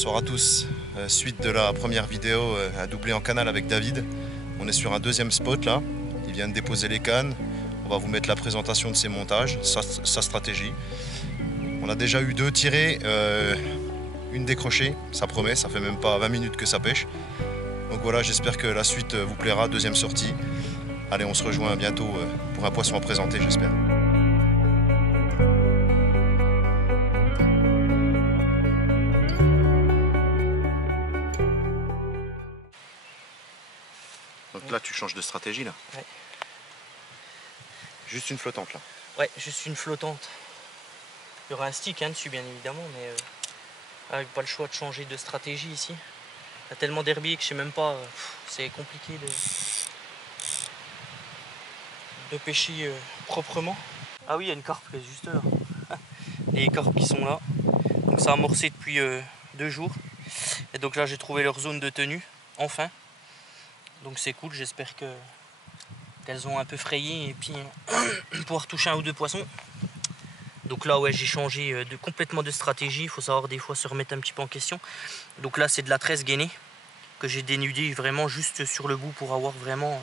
Bonsoir à tous, suite de la première vidéo à doubler en canal avec David. On est sur un deuxième spot là, il vient de déposer les cannes. On va vous mettre la présentation de ses montages, sa stratégie. On a déjà eu 2 tirées, une décrochée, ça promet, ça fait même pas 20 minutes que ça pêche. Donc voilà, j'espère que la suite vous plaira, deuxième sortie. Allez, on se rejoint bientôt pour un poisson à présenter, j'espère. Donc là, tu changes de stratégie là. Ouais. Juste une flottante là. Ouais, juste une flottante. Il y aura un stick dessus bien évidemment, mais pas le choix de changer de stratégie ici. Il y a tellement d'herbiers que je sais même pas, c'est compliqué de pêcher proprement. Ah oui, il y a une carpe qui est juste là. Les carpes qui sont là. Donc ça a amorcé depuis 2 jours. Et donc là j'ai trouvé leur zone de tenue, enfin. Donc c'est cool, j'espère qu'elles ont un peu frayé et puis pouvoir toucher 1 ou 2 poissons. Donc là ouais, j'ai changé complètement de stratégie, il faut savoir des fois se remettre un petit peu en question. Donc là c'est de la tresse gainée que j'ai dénudée vraiment juste sur le bout pour avoir vraiment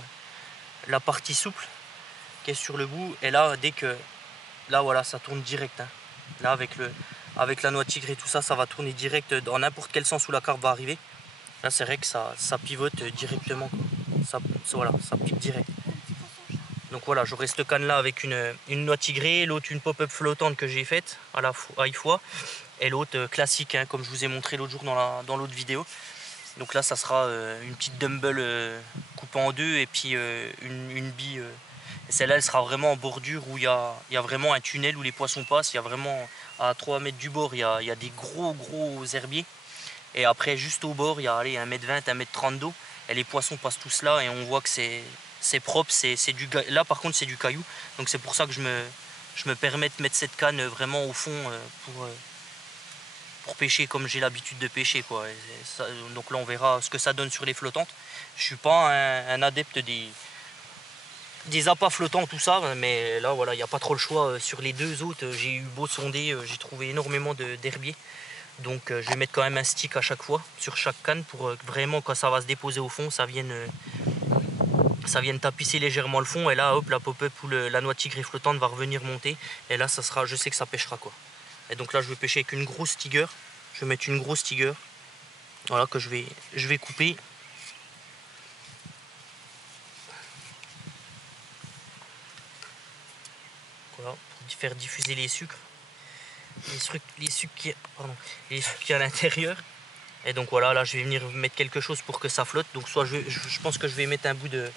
la partie souple qui est sur le bout. Et là dès que, là voilà, ça tourne direct. Là avec la noix de tigre et tout ça, ça va tourner direct dans n'importe quel sens où la carpe va arriver. Là c'est vrai que ça pivote directement, quoi. Voilà, ça pique direct. Donc voilà, j'aurai cette canne là avec une noix tigrée, l'autre une pop-up flottante que j'ai faite à la fois, et l'autre classique, comme je vous ai montré l'autre jour dans l'autre vidéo. Donc là ça sera une petite dumbbell coupée en 2 et puis une bille. Et celle-là elle sera vraiment en bordure où il y a vraiment un tunnel où les poissons passent. Il y a vraiment à 3 mètres du bord, il y a des gros herbiers. Et après juste au bord il y a 1m20, 1m30 d'eau. Et les poissons passent tous là et on voit que c'est propre, là par contre c'est du caillou. Donc c'est pour ça que je me permets de mettre cette canne vraiment au fond pour pêcher comme j'ai l'habitude de pêcher, quoi. Donc là on verra ce que ça donne sur les flottantes. Je suis pas un adepte des appâts flottants, tout ça, mais là voilà, il n'y a pas trop le choix. Sur les 2 autres, j'ai eu beau sonder, j'ai trouvé énormément d'herbiers. Donc je vais mettre quand même un stick à chaque fois sur chaque canne pour vraiment quand ça va se déposer au fond, ça vienne tapisser légèrement le fond. Et là hop, la pop-up ou la noix de tigre flottante va revenir monter. Et là ça sera, je sais que ça pêchera, quoi. Et donc là je vais pêcher avec une grosse tiger. Je vais mettre une grosse tiger, voilà, que je vais couper. Voilà, pour faire diffuser les sucres. Les sucres qui est à l'intérieur. Et donc voilà, là je vais venir mettre quelque chose pour que ça flotte. Donc soit je pense que je vais mettre un bout de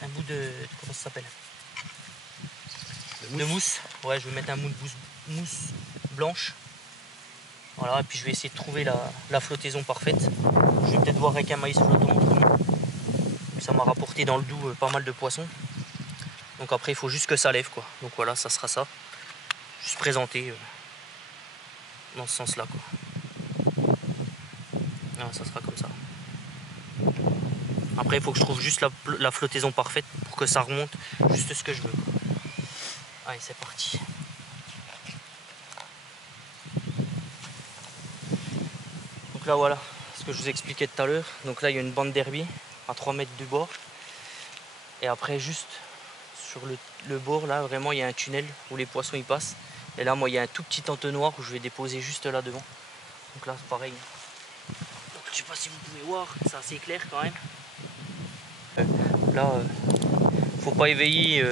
comment ça s'appelle, de mousse. Ouais, je vais mettre un bout de mousse blanche. Voilà, et puis je vais essayer de trouver la flottaison parfaite. Je vais peut-être voir avec un maïs flottant. Ça m'a rapporté dans le Doubs pas mal de poissons. Donc après il faut juste que ça lève, quoi. Donc voilà, ça sera ça. Juste présenter dans ce sens là, quoi. Voilà, ça sera comme ça. Après il faut que je trouve juste la flottaison parfaite pour que ça remonte juste ce que je veux, quoi. Allez, c'est parti. Donc là voilà ce que je vous expliquais tout à l'heure. Donc là il y a une bande d'herbiers à 3 mètres du bord. Et après juste sur le bord là, vraiment il y a un tunnel où les poissons y passent. Et là moi il y a un tout petit entonnoir où je vais déposer juste là devant. Donc là c'est pareil. Donc je sais pas si vous pouvez voir, c'est assez clair quand même. Là faut pas éveiller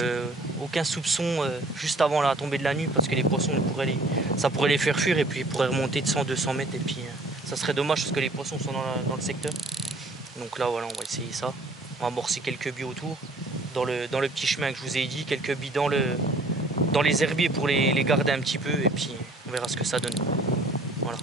aucun soupçon juste avant la tombée de la nuit, parce que les poissons ça pourrait les faire fuir et puis ils pourraient remonter de 100-200 mètres et puis ça serait dommage parce que les poissons sont dans le secteur. Donc là voilà, on va essayer ça. On va amorcer quelques billes autour dans le petit chemin que je vous ai dit, quelques billes dans les herbiers pour les garder un petit peu et puis on verra ce que ça donne. Voilà.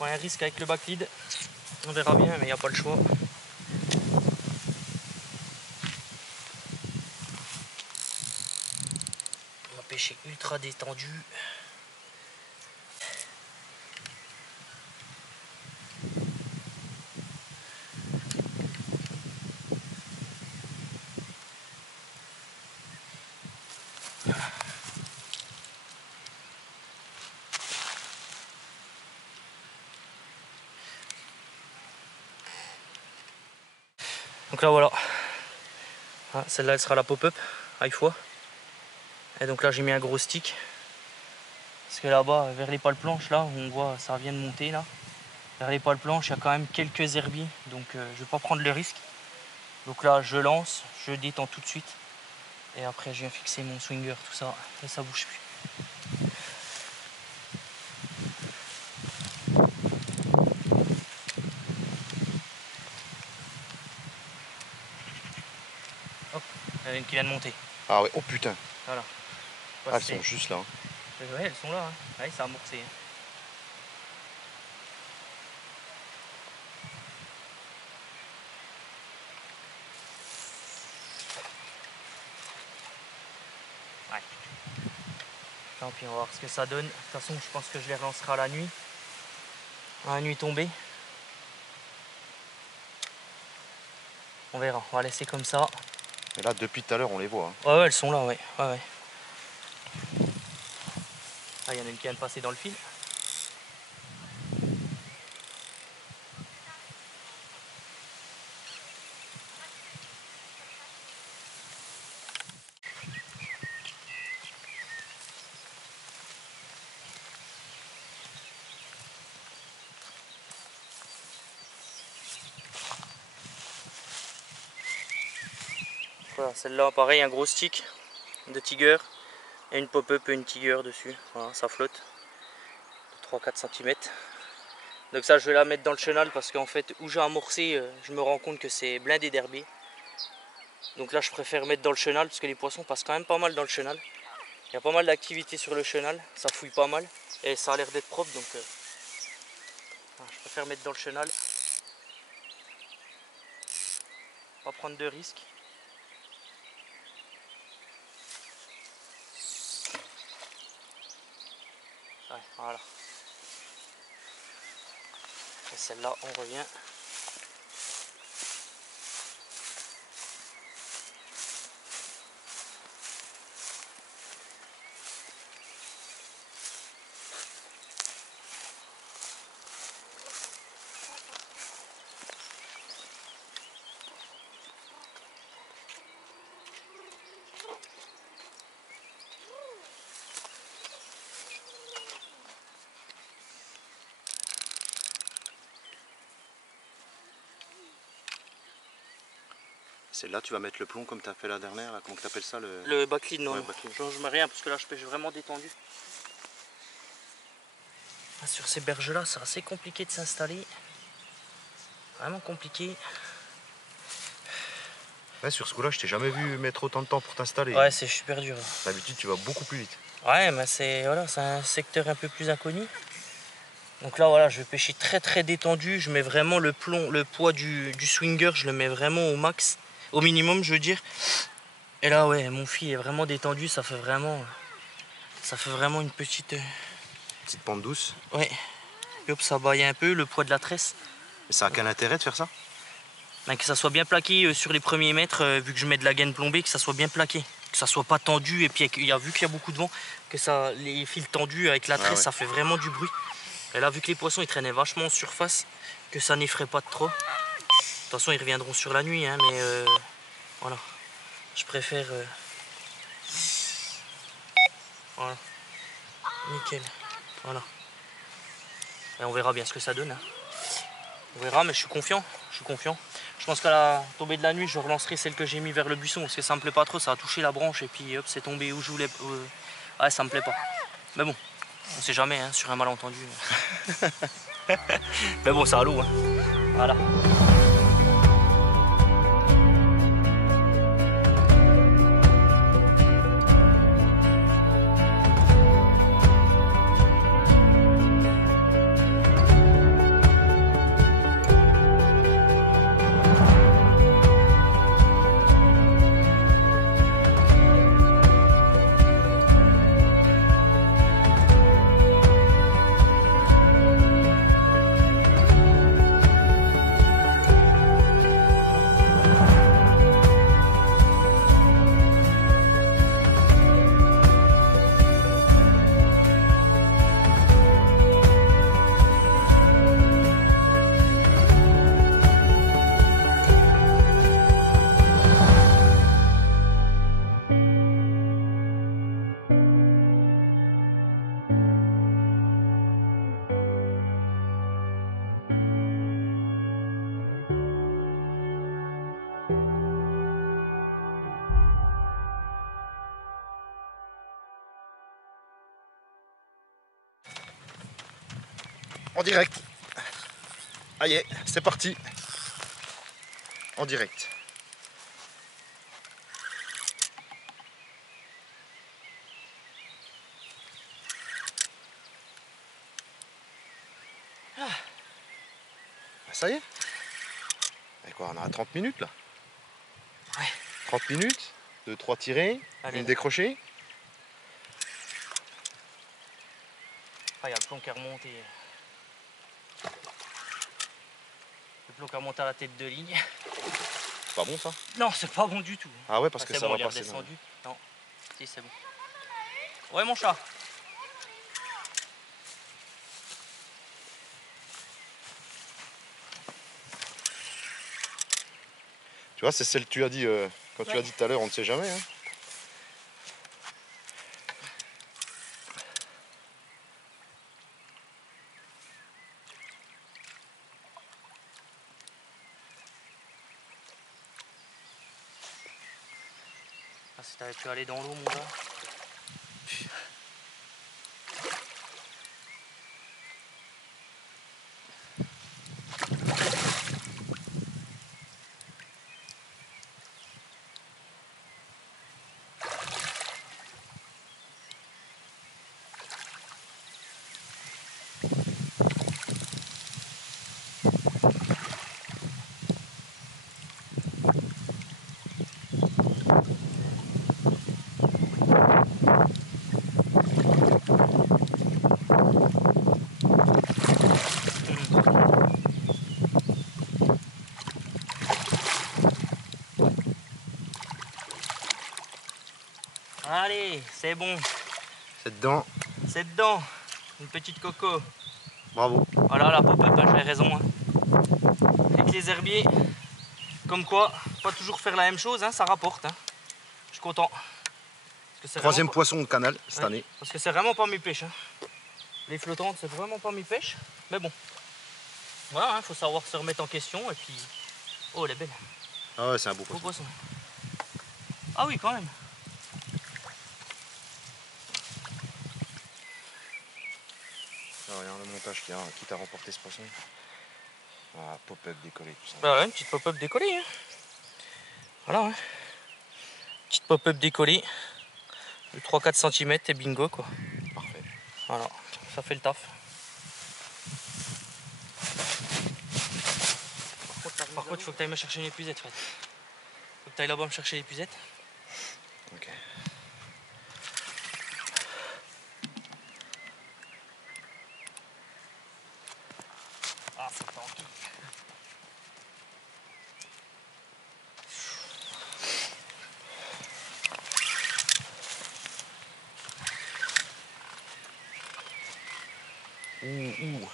prends un risque avec le backlead. On verra bien, mais il n'y a pas le choix. On va pêcher ultra détendu. Donc là voilà, celle-là elle sera la pop-up high fois. Et donc là j'ai mis un gros stick. Parce que là-bas, vers les pales planches, là, on voit ça vient de monter là. Vers les pales planches, il y a quand même quelques herbiers, donc je vais pas prendre le risque. Donc là je lance, je détends tout de suite. Et après je viens fixer mon swinger, tout ça, et ça bouge plus. Hop, il y en a une qui vient de monter. Ah ouais, oh putain. Voilà. Ah, elles sont juste là. Hein. Ouais, elles sont là, hein. Ouais, ça a amorcé. Hein. Ouais. Tant pis, on va voir ce que ça donne. De toute façon, je pense que je les relancerai à la nuit. À la nuit tombée. On verra, on va laisser comme ça. Et là, depuis tout à l'heure, on les voit. Hein. Ouais, elles sont là, ouais. Ouais. Ah, il y en a une qui vient de passer dans le fil. Voilà, celle-là, pareil, un gros stick de Tiger et une pop-up et une Tiger dessus. Voilà, ça flotte de 3-4 cm. Donc ça, je vais la mettre dans le chenal parce qu'en fait, où j'ai amorcé, je me rends compte que c'est blindé d'herbier. Donc là, je préfère mettre dans le chenal parce que les poissons passent quand même pas mal dans le chenal. Il y a pas mal d'activité sur le chenal, ça fouille pas mal et ça a l'air d'être propre, donc je préfère mettre dans le chenal. Pas prendre de risques. Ouais, voilà. Et celle-là, on revient. Celle-là, tu vas mettre le plomb comme tu as fait la dernière, là. Comment tu appelles ça Le backlead, non, ouais, non. backlead. Je mets rien parce que là je pêche vraiment détendu. Ah, sur ces berges là c'est assez compliqué de s'installer. Vraiment compliqué. Ouais, sur ce coup-là, je t'ai jamais vu mettre autant de temps pour t'installer. Ouais, c'est super dur. D'habitude, tu vas beaucoup plus vite. Ouais, mais c'est voilà, un secteur un peu plus inconnu. Donc là, voilà, je vais pêcher très détendu. Je mets vraiment le plomb, le poids du swinger, je le mets vraiment au max. Au minimum, je veux dire. Et là, ouais, mon fil est vraiment détendu. Ça fait vraiment une petite pente douce. Ouais. Et hop, ça baille un peu le poids de la tresse. Et ça a quel intérêt de faire ça? Ben, que ça soit bien plaqué sur les premiers mètres, vu que je mets de la gaine plombée, que ça soit bien plaqué. Que ça soit pas tendu. Et puis, vu qu'il y a beaucoup de vent, que ça, les fils tendus avec la tresse, ça fait vraiment du bruit. Et là, vu que les poissons ils traînaient vachement en surface, que ça n'effraie pas trop. De toute façon, ils reviendront sur la nuit, hein, mais voilà. Je préfère. Voilà. Nickel. Voilà. Et on verra bien ce que ça donne. Hein. On verra, mais je suis confiant. Je pense qu'à la tombée de la nuit, je relancerai celle que j'ai mis vers le buisson parce que ça me plaît pas trop. Ça a touché la branche et puis hop, c'est tombé où je voulais. Ouais, ça me plaît pas. Mais bon. On sait jamais, hein, sur un malentendu. Mais bon, c'est à l'eau. Hein. Voilà. En direct. Allez, c'est parti. En direct. Ça y est. Et quoi, on a 30 minutes là. Ouais. 30 minutes, 2-3 tirées, Allez, une décrochée. Ah, il y a le plomb qui est remonté. Le plomb qui est remonté à la tête de ligne. C'est pas bon ça? Non, c'est pas bon du tout. Ah ouais, parce que c'est ça bon, va il est passer. redescendu. Non, si c'est bon. Ouais, mon chat. Tu vois, c'est celle que tu as dit quand tu as dit tout à l'heure, on ne sait jamais. Hein. Ah, si t'avais pu aller dans l'eau, mon gars. Allez, c'est bon. C'est dedans. C'est dedans. Une petite coco. Bravo. Voilà, la pop-up, hein, j'avais raison. Hein. Avec les herbiers, comme quoi, pas toujours faire la même chose, hein, ça rapporte. Hein. Je suis content. Troisième poisson de canal cette année. Parce que c'est vraiment pas mes pêches. Hein. Les flottantes, c'est vraiment pas mes pêches. Mais bon, voilà, hein, faut savoir se remettre en question. Et puis, oh, elle est belle. Ah ouais, c'est un beau Beau poisson. poisson. Ah oui, quand même. Ah, regarde le montage qui t'a remporté ce poisson. Ah, pop-up décollé, tout ça. Bah ouais, une petite pop-up décollée. Hein. Voilà, hein. Petite pop-up décollée de 3-4 cm et bingo quoi. Parfait. Voilà, ça fait le taf. Par contre, il faut que tu ailles me chercher une épuisette, Fred. Faut que tu ailles là-bas me chercher l'épuisette. Ok. Ah, c'est tanky. Ouh.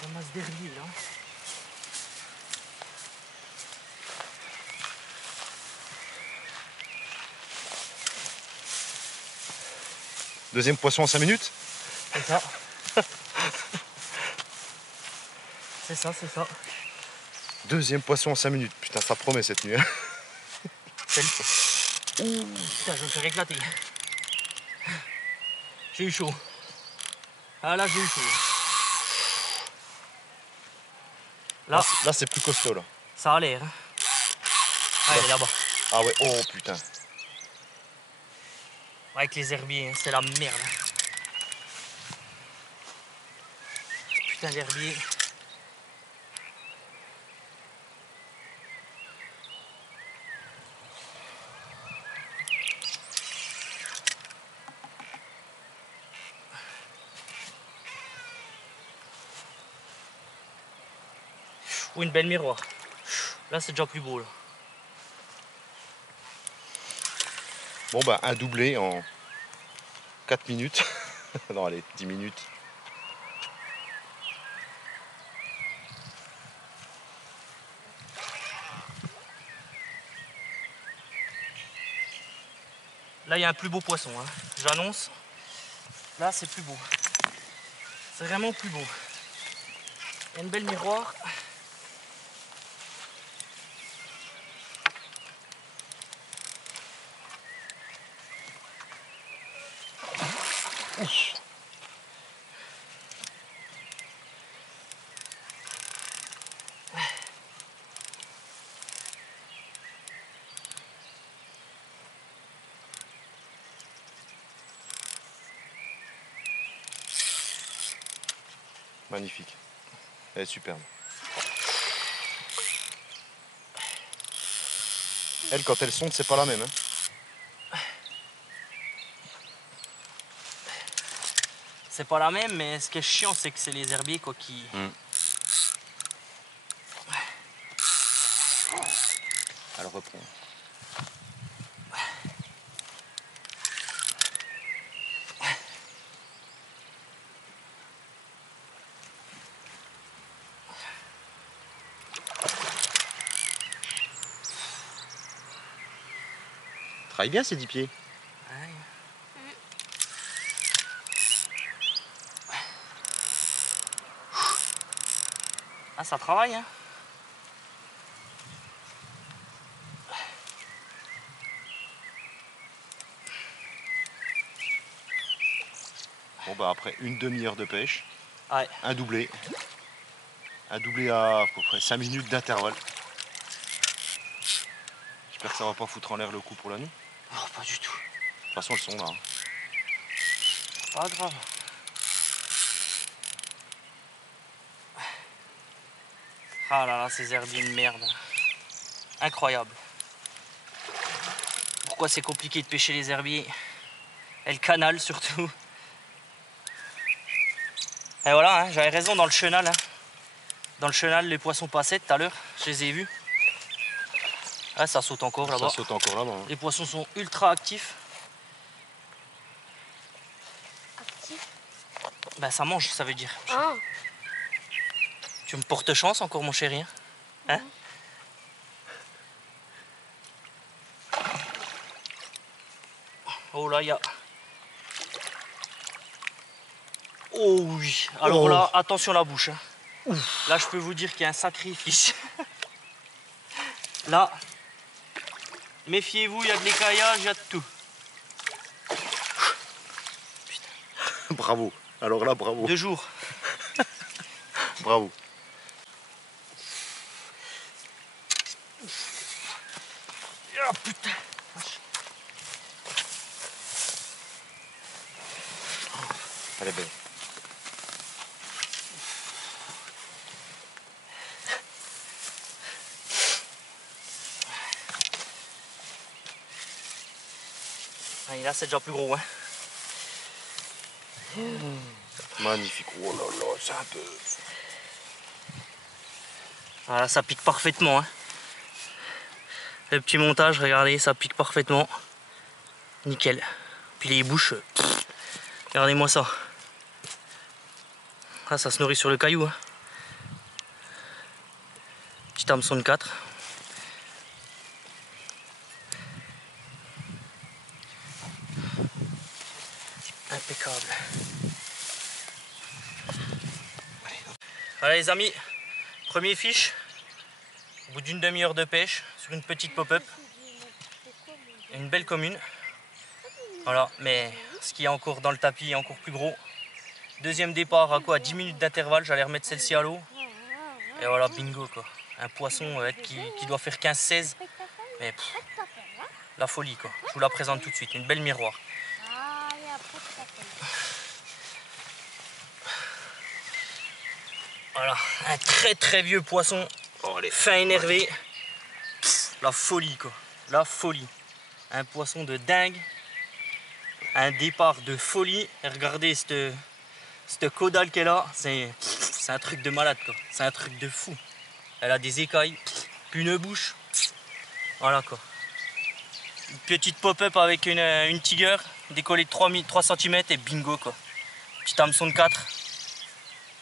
La masse d'herbier là. Deuxième poisson en 5 minutes. C'est ça. C'est ça, c'est ça. Deuxième poisson en 5 minutes. Putain, ça promet cette nuit. Hein. C'est le fait. Ouh, putain, je vais me faire éclater. J'ai eu chaud. Ah là, j'ai eu chaud. Là c'est plus costaud là. Ça a l'air. Hein. Ah, elle est là-bas. Ah ouais, oh putain. Avec les herbiers, hein, c'est la merde. Putain d'herbier. Ou une belle miroir. Là, c'est déjà plus beau. Là. Bon bah un doublé en 4 minutes. Non allez, 10 minutes. Là, il y a un plus beau poisson. Hein. J'annonce. Là, c'est plus beau. C'est vraiment plus beau. Il y a une belle miroir. Magnifique. Elle est superbe. Elle, quand elle sonde, c'est pas la même. Hein. C'est pas la même, mais ce qui est chiant, c'est que c'est les herbiers quoi qui... Elle reprend. Travaille bien ces 10 pieds. Ouais. Ah, ça travaille, hein. Bon bah après une demi-heure de pêche, Ouais. un doublé à peu près 5 minutes d'intervalle. J'espère que ça va pas foutre en l'air le coup pour la nuit. Oh, pas du tout. De toute façon elles sont là. Hein. Pas grave. Ah là là, ces herbiers de merde. Incroyable. Pourquoi c'est compliqué de pêcher les herbiers? Et le canal surtout. Et voilà, hein, j'avais raison dans le chenal. Hein. Dans le chenal, les poissons passaient tout à l'heure. Je les ai vus. Ah, ça saute encore là-bas. Ça saute encore là-bas. Hein. Les poissons sont ultra actifs. Actif? Ben ça mange, ça veut dire. Ah. Tu me portes chance encore, mon chéri. Hein? Oh là, il y a... Oh oui. Alors là, attention la bouche. Hein. Là, je peux vous dire qu'il y a un sacrifice. Là, méfiez-vous, il y a de l'écaillage, il y a de tout. Bravo. Alors là, bravo. 2 jours. Bravo. Oh putain. Elle est belle. Et là, c'est déjà plus gros. Hein. Magnifique. Oh là là, c'est un peu... Voilà, ça pique parfaitement. Hein. Le petit montage, regardez, ça pique parfaitement. Nickel. Puis les bouches, regardez-moi ça. Ah, ça se nourrit sur le caillou. Hein. Petit hameçon de 4. Impeccable. Allez les amis, premier fiche. Au bout d'une demi-heure de pêche sur une petite pop-up. Une belle commune. Voilà, mais ce qu'il y a encore dans le tapis est encore plus gros. Deuxième départ à quoi? À 10 minutes d'intervalle, j'allais remettre celle-ci à l'eau. Et voilà, bingo quoi. Un poisson qui doit faire 15-16. Mais pff, la folie quoi. Je vous la présente tout de suite. Une belle miroir. Voilà, un très vieux poisson. Oh, allez. Fin énervé. Pff, la folie quoi. La folie. Un poisson de dingue. Un départ de folie. Et regardez cette caudale qu'elle a. C'est un truc de malade quoi. C'est un truc de fou. Elle a des écailles. Puis une bouche. Voilà quoi. Une petite pop-up avec une tiger. Décollée de 3 cm et bingo quoi. Petit hameçon de 4.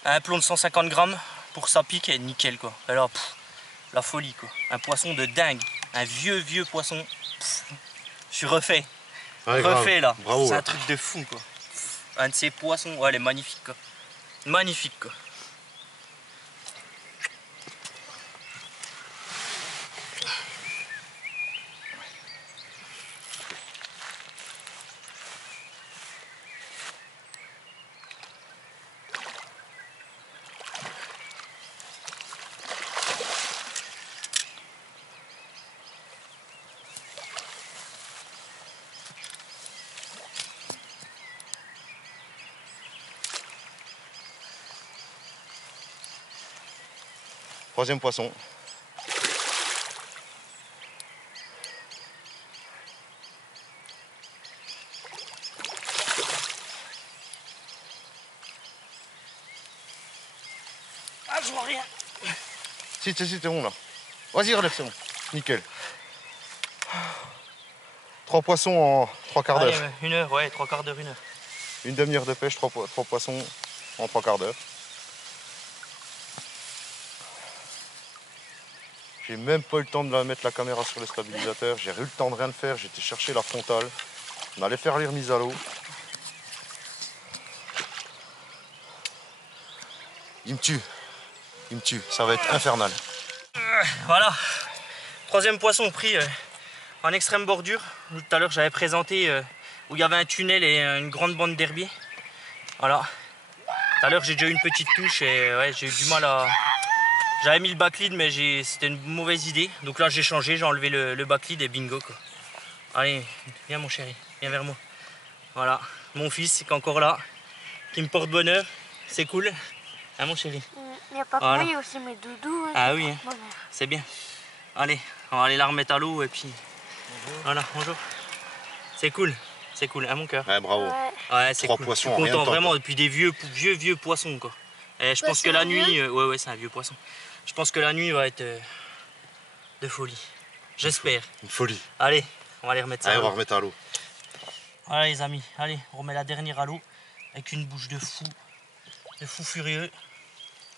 Un plomb de 150 grammes pour sa pique et nickel quoi. Et là, la folie quoi. Un poisson de dingue. Un vieux poisson. Pff, je suis refait. Ouais, refait là. Bravo. C'est un truc de fou quoi. Un de ces poissons, ouais, elle est magnifique quoi. Magnifique quoi. Troisième poisson. Ah, je vois rien. Si, c'est bon là. Vas-y, relève, c'est bon. Nickel. 3 poissons en 3 quarts d'heure. Allez, 1 heure, ouais, 3 quarts d'heure, 1 heure. Une demi-heure de pêche, 3 poissons en 3 quarts d'heure. J'ai même pas eu le temps de mettre la caméra sur le stabilisateur. J'ai eu le temps de rien de faire. J'étais chercher la frontale. On allait faire les remises à l'eau. Il me tue. Il me tue. Ça va être infernal. Voilà. Troisième poisson pris en extrême bordure. Tout à l'heure, j'avais présenté où il y avait un tunnel et une grande bande d'herbier. Voilà. Tout à l'heure, j'ai déjà eu une petite touche et ouais, j'ai eu du mal à... J'avais mis le backlead, mais c'était une mauvaise idée. Donc là, j'ai changé, j'ai enlevé le backlead et bingo, quoi. Allez, viens mon chéri, viens vers moi. Voilà, mon fils qui est encore là, qui me porte bonheur. C'est cool. Hein, mon chéri? Il n'y a pas que moi, il y a aussi mes doudous. Hein, ah oui, hein. bonheur. C'est bien. Allez, on va aller la remettre à l'eau et puis... Bonjour. Voilà, bonjour. C'est cool, hein, mon cœur? Ouais, bravo. Ouais, c'est 3 cool. poissons Je suis en rien de content, temps, vraiment, quoi. depuis des vieux poissons, quoi. Et je Bah, pense que la sérieux? nuit... ouais, c'est un vieux poisson. Je pense que la nuit va être de folie. J'espère. Une folie. Allez, on va aller remettre ça. Allez, à on va l'eau. remettre à l'eau. Voilà les amis, allez, on remet la dernière à l'eau avec une bouche de fou furieux.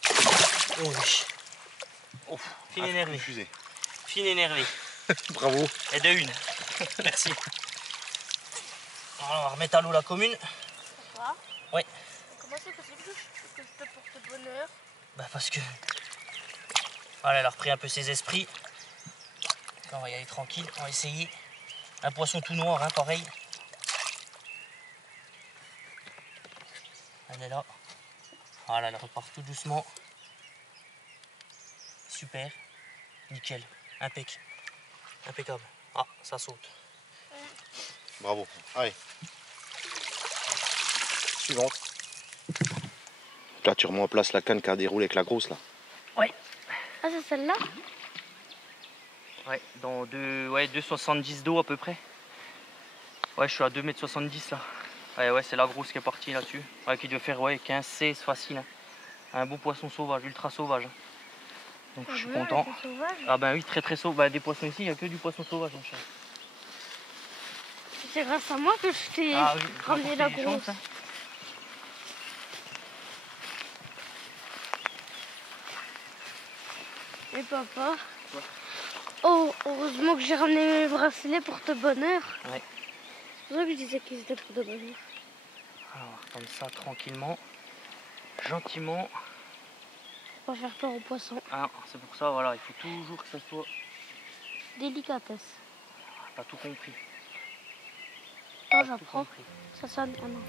Oh oui. Oh, fine énervé. Fusée. Fine énervé. Bravo. Et de une. Merci. Alors, on va remettre à l'eau la commune. Papa, Ouais. comment c'est possible que je te porte bonheur? Bah parce que... Voilà, elle a repris un peu ses esprits. On va y aller tranquille, on va essayer. Un poisson tout noir, hein, pareil. Elle est là. Voilà, elle repart tout doucement. Super. Nickel. Impeccable. Ah, ça saute. Bravo. Allez. Suivante. Là, tu remets en place la canne qui a déroulé avec la grosse là. Ouais. Ah, c'est celle-là? Ouais, dans 2,70 d'eau à peu près. Ouais, je suis à 2,70 m là. Ouais, c'est la grosse qui est partie là-dessus. Ouais, qui doit faire 15-16 facile. Hein. Un beau poisson sauvage, ultra sauvage. Donc je suis content. Ah ben oui, très sauvage. Bah, des poissons ici, il n'y a que du poisson sauvage mon cher. C'est grâce à moi que je t'ai ramené la grosse. Hein. Et papa? Ouais. Oh, heureusement que j'ai ramené mes bracelets pour te bonheur. Ouais. C'est pour ça que je disais qu'ils étaient pour te bonheur. Alors, on va reprendre ça tranquillement, gentiment. Pour pas faire peur aux poissons. Ah, c'est pour ça, voilà, il faut toujours que ça soit... Délicatesse. T'as tout compris. Oh, T'as tout j'apprends. compris. Ça sonne. Ah non.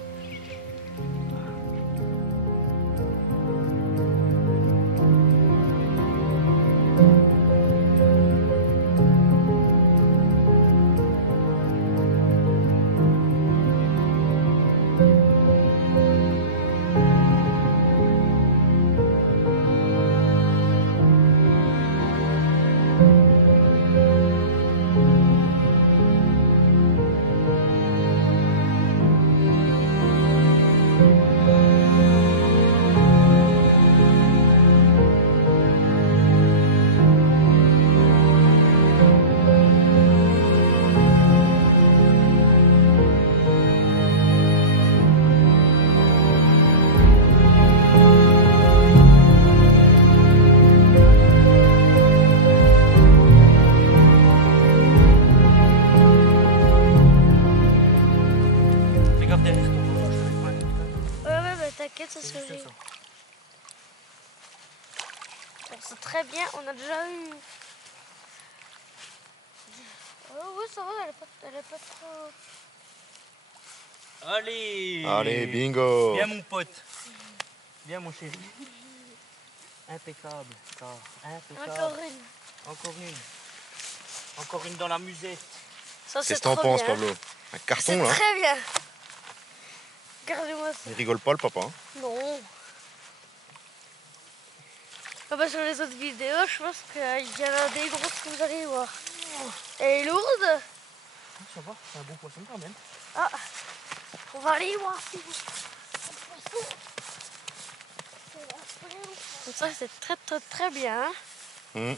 Ça serait... ça. C'est très bien, on a déjà eu... Oh oui, ça va, elle est pas trop... Allez. Allez, bingo. Viens mon pote. Viens mon chéri. Impeccable. Impeccable. Encore une. Encore une. Encore une dans la musette. Ça, c'est Qu'est-ce que t'en trop penses, bien. Pablo? Un carton C'est là. très bien. Regardez-moi ça. Il rigole pas le papa. Hein. Non. Ah bah, sur les autres vidéos, je pense qu'il y en a des grosses que vous allez voir. Elle est lourde. Ça va, c'est un bon poisson quand même. Ah, on va aller voir si vous... Donc ça, c'est très bien. Mmh.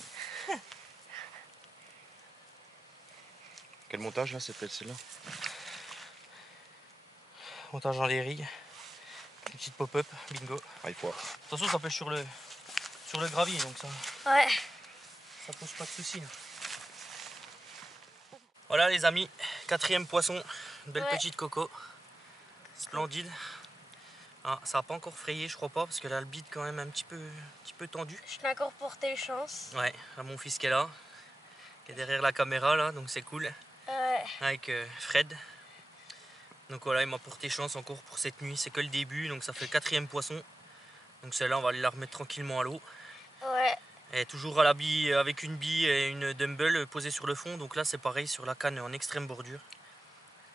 Quel montage là, c'est celle-là? Montage dans les rilles. Une petite pop-up, bingo. Ah, il faut. Attention, ça pêche sur le gravier, donc ça pose pas de soucis. Voilà les amis, 4e poisson, une belle petite coco, splendide. Ah, ça n'a pas encore frayé, je crois pas, parce que là le bide quand même un petit peu tendu. Je l'ai encore porté chance. Ouais, là mon fils qui est là, qui est derrière la caméra là, donc c'est cool. Avec Fred. Donc voilà, il m'a porté chance encore pour cette nuit, c'est que le début, donc ça fait le 4e poisson. Donc celle-là, on va aller la remettre tranquillement à l'eau. Ouais. Elle est toujours à la bille, avec une bille et une dumbbell posée sur le fond. Donc là, c'est pareil sur la canne en extrême bordure.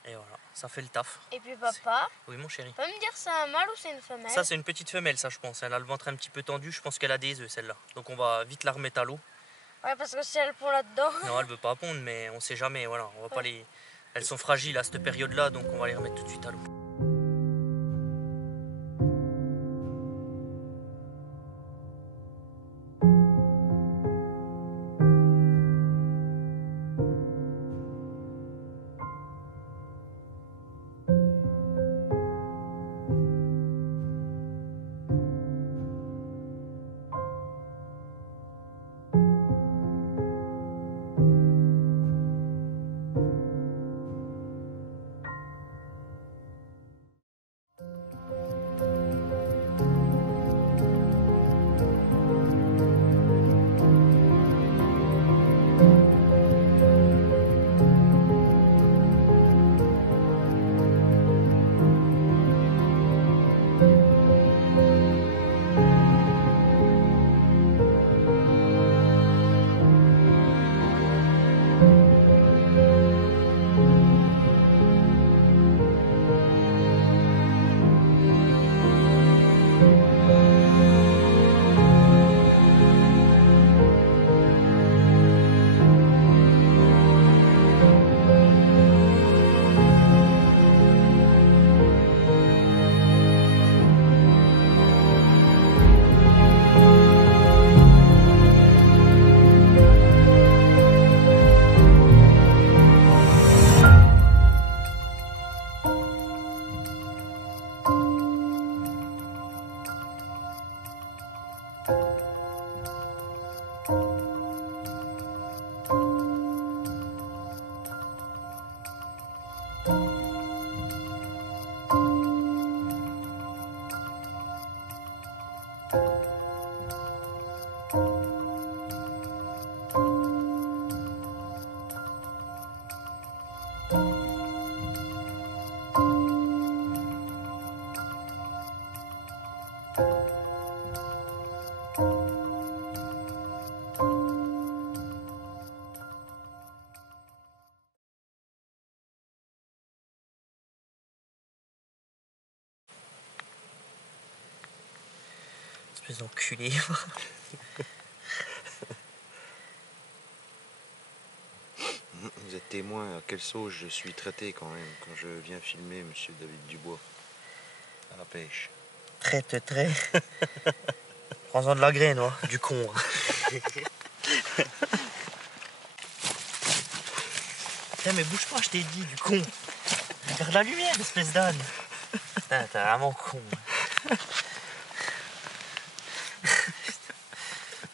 Et voilà, ça fait le taf. Et puis papa, oui mon chéri. tu peux me dire c'est un mâle ou c'est une femelle? Ça, c'est une petite femelle, ça, je pense. Elle a le ventre un petit peu tendu. Je pense qu'elle a des œufs, celle-là. Donc on va vite la remettre à l'eau. Ouais, parce que si elle pond là-dedans... Non, elle veut pas pondre, mais on sait jamais. Voilà, on va pas les... Elles sont fragiles à cette période-là, donc on va les remettre tout de suite à l'eau. Espèce d'enculé. Vous êtes témoin à quelle sauce je suis traité quand même quand je viens filmer monsieur David Dubois à la pêche. Très. Prends-en de la graine, hein, du con. Putain, mais bouge pas, je t'ai dit, du con. Regarde la lumière, espèce d'âne. Putain, t'es vraiment con.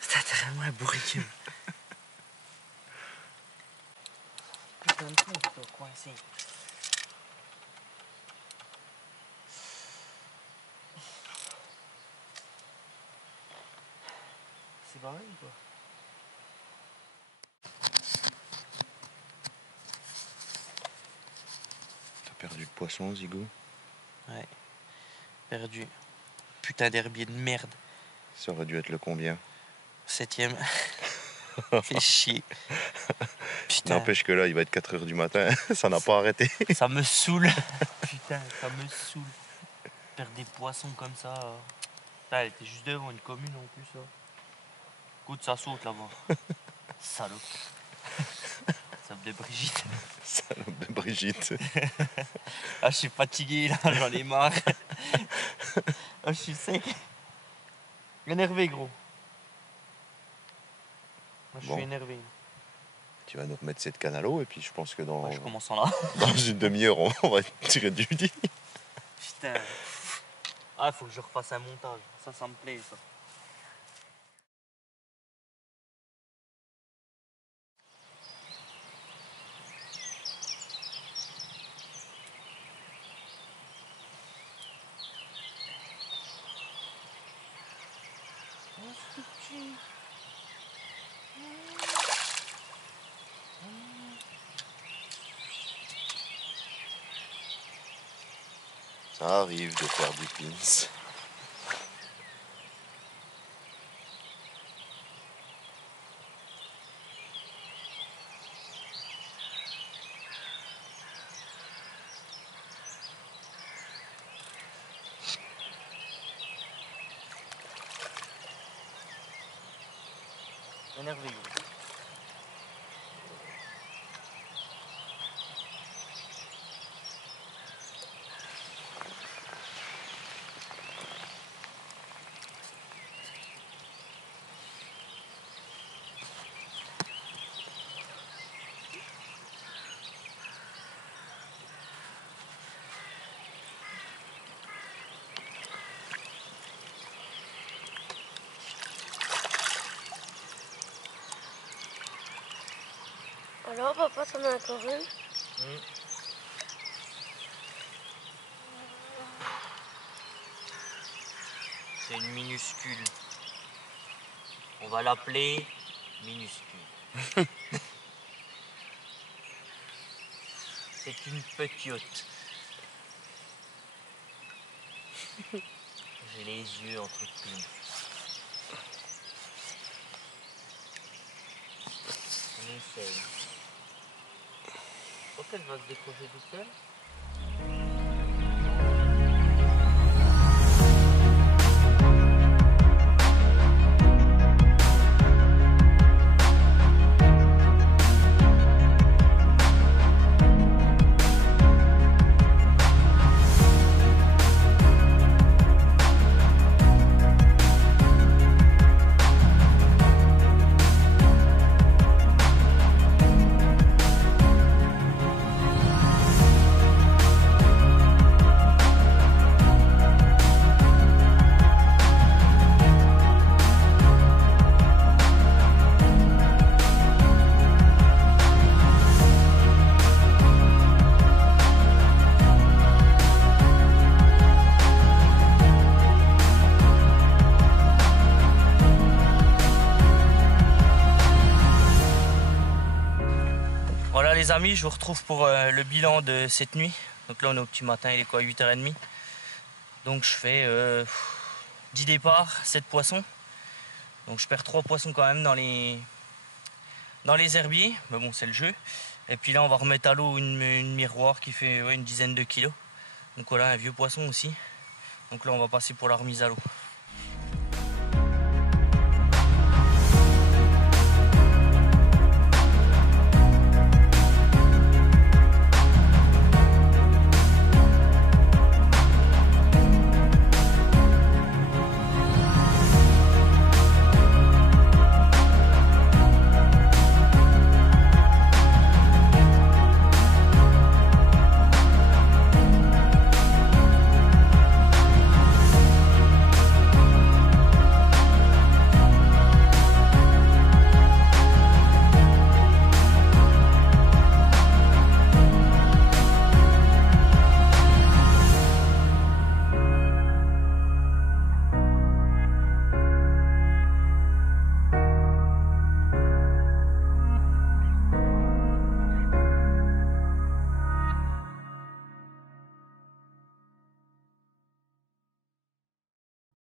Putain, t'es vraiment un bourriqueux. Putain de con, tu dois coincer. C'est pareil, quoi. T'as perdu le poisson, Zigo? Ouais, perdu. Putain d'herbier de merde. Ça aurait dû être le combien? 7e. Fais chier. Putain. N'empêche que là, il va être 4 h du matin. Ça n'a pas arrêté. Ça me saoule. Putain, ça me saoule. Perdre des poissons comme ça. Putain, elle était juste devant une commune en plus. Là. Écoute, ça saute là-bas. Salope. Salope de Brigitte. Salope de Brigitte. Ah, je suis fatigué là, j'en ai marre. Ah, je suis sec. Énervé, gros. Moi, je Bon. suis énervé. Tu vas nous remettre cette canne à l'eau et puis je pense que dans, Je commence en là. dans une demi-heure, on va tirer du lit. Putain. Ah, faut que je refasse un montage. Ça me plaît, ça. Ça arrive de faire du pins. Énervé, gros. Alors, papa, t'en as encore une? C'est une minuscule. On va l'appeler minuscule. C'est une petite. J'ai les yeux entretenus. On essaye. Je crois qu'elle va se décrocher tout seul. Voilà les amis, je vous retrouve pour le bilan de cette nuit. Donc là on est au petit matin, il est quoi, 8h30. Donc je fais 10 départs, 7 poissons. Donc je perds 3 poissons quand même dans les herbiers, mais bon c'est le jeu. Et puis là on va remettre à l'eau une miroir qui fait une dizaine de kilos. Donc voilà, un vieux poisson aussi. Donc là on va passer pour la remise à l'eau.